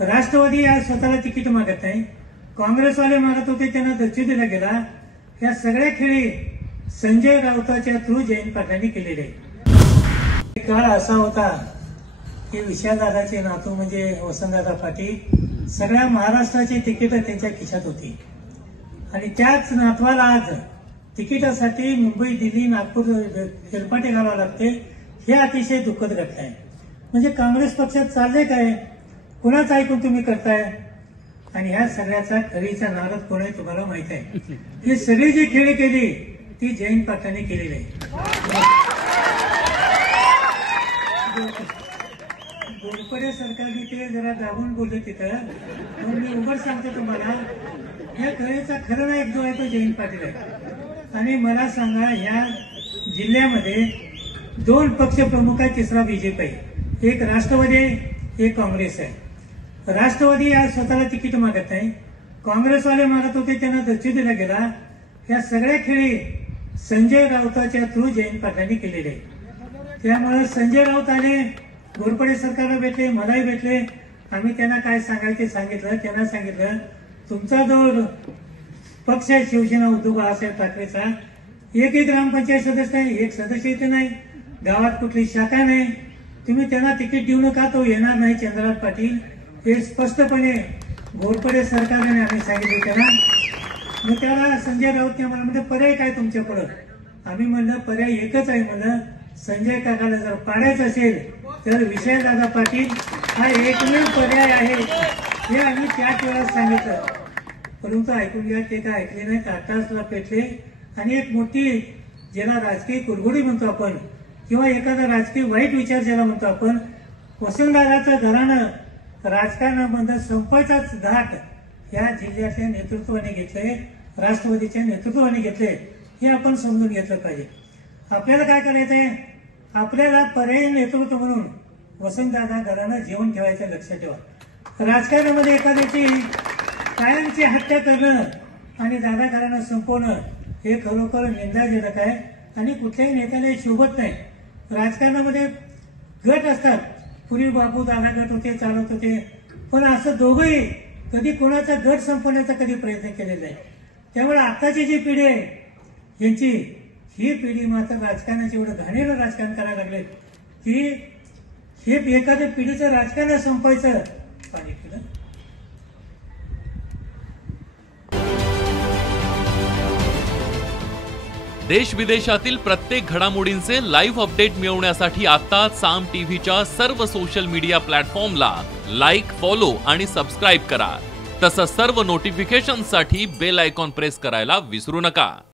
राष्ट्रवादी आज स्वतःला तिकीट मागत नाही, काँग्रेसवाले मागत होते त्यांना दर्जा दिला गेला। या सगळ्या खेळी संजय राऊताच्या थ्रू जयंत पाटलांनी केलेले आहे। काळ असा होता की विशालदादाचे नातू म्हणजे वसंतदादा पाटील सगळ्या महाराष्ट्राची तिकीट त्यांच्या खिशात होती आणि त्याच नातवाला आज तिकिटासाठी मुंबई, दिल्ली, नागपूर हेलपाटे घालावे लागते। हे अतिशय दुःखद घटना आहे। म्हणजे काँग्रेस पक्षात चालले काय, कुणाचं ऐकून तुम्ही करताय? आणि ह्या सगळ्याचा खरीचा नारद कोण आहे तुम्हाला माहित आहे। ही सगळी जी खेळी केली ती जयंत पाटलांनी केलेली आहे। घोरपडे सरकारने ते जरा दाबून बोलले तिथं, म्हणून मी उघड सांगतो तुम्हाला, या खेळीचा खरं नायक जो आहे तो जयंत पाटील आहे। आणि मला सांगा, ह्या जिल्ह्यामध्ये दोन पक्ष प्रमुख आहे, तिसरा बीजेपी आहे, एक राष्ट्रवादी आहे, एक काँग्रेस आहे। राष्ट्रवादी आज स्वतःला तिकीट मागत नाही, काँग्रेसवाले मागत होते त्यांना दर्जा दिला गेला। या सगळ्या खेळी संजय राऊताच्या थ्रू जयंत पाटलांनी केलेले आहे। त्यामुळे संजय राऊत आले, घोरपडे सरकारला भेटले, मलाही भेटले। आम्ही त्यांना काय सांगायचे सांगितलं, त्यांना सांगितलं तुमचा जो पक्ष आहे शिवसेना उद्धव बाळासाहेब ठाकरेचा, एकही ग्रामपंचायत सदस्य नाही, एक सदस्य इथे नाही, गावात कुठली शाखा नाही, तुम्ही त्यांना तिकीट देऊ नका, तो येणार नाही चंद्रकांत पाटील, हे स्पष्टपणे घोरपडे सरकारने आम्ही सांगितले त्यांना। मग त्याला संजय राऊत मला म्हणते पर्याय काय तुमच्या पुढे? आम्ही म्हणलं पर्याय एकच आहे, म्हणलं संजय काकाला जर पाडायचं असेल तर विशालदादा पाटील हा एकमेव पर्याय आहे, हे आम्ही त्याच वेळा सांगितलं। परंतु ऐकून घ्या, ते काय ऐकले नाही, आताचला पेटले आणि एक मोठी ज्याला राजकीय कुरघोडी म्हणतो आपण किंवा एखादा राजकीय वाईट विचार ज्याला म्हणतो आपण, वसंतदादाचं घराणं राजकारणामध्ये संपायचाच घाट या जिल्ह्यातल्या नेतृत्वाने घेतले, राष्ट्रवादीच्या नेतृत्वाने घेतले, हे आपण समजून घेतलं पाहिजे। आपल्याला काय करायचंय, आपल्याला पर्यायी नेतृत्व म्हणून वसंतदादा घराणं जीवन ठेवायचं, लक्षात ठेवा। राजकारणामध्ये एखाद्याची कायमची हत्या करणं आणि दादा घराणं संपवणं हे खरोखर निंदाजनक आहे आणि कुठल्याही नेत्याला शोभत नाही। राजकारणामध्ये गट असतात, पूर्वी बापू दादा गट होते, चालत होते, पण असं दोघंही कधी कोणाचा गट संपवण्याचा कधी प्रयत्न केलेला नाही। त्यामुळे आताची जी पिढी आहे यांची, ही पिढी मात्र राजकारणाचे एवढं घाणेरडं राजकारण करायला लागले की हे एखाद्या पिढीचं राजकारण संपायचं पाणी केलं। देश विदेशातील प्रत्येक घडामोडींचे लाईव्ह अपडेट मिळवण्यासाठी आता साम टीव्हीच्या सर्व सोशल मीडिया प्लॅटफॉर्मला लाईक, फॉलो आणि सबस्क्राईब करा। तसंच सर्व नोटिफिकेशनसाठी बेल आयकॉन प्रेस करायला विसरू नका।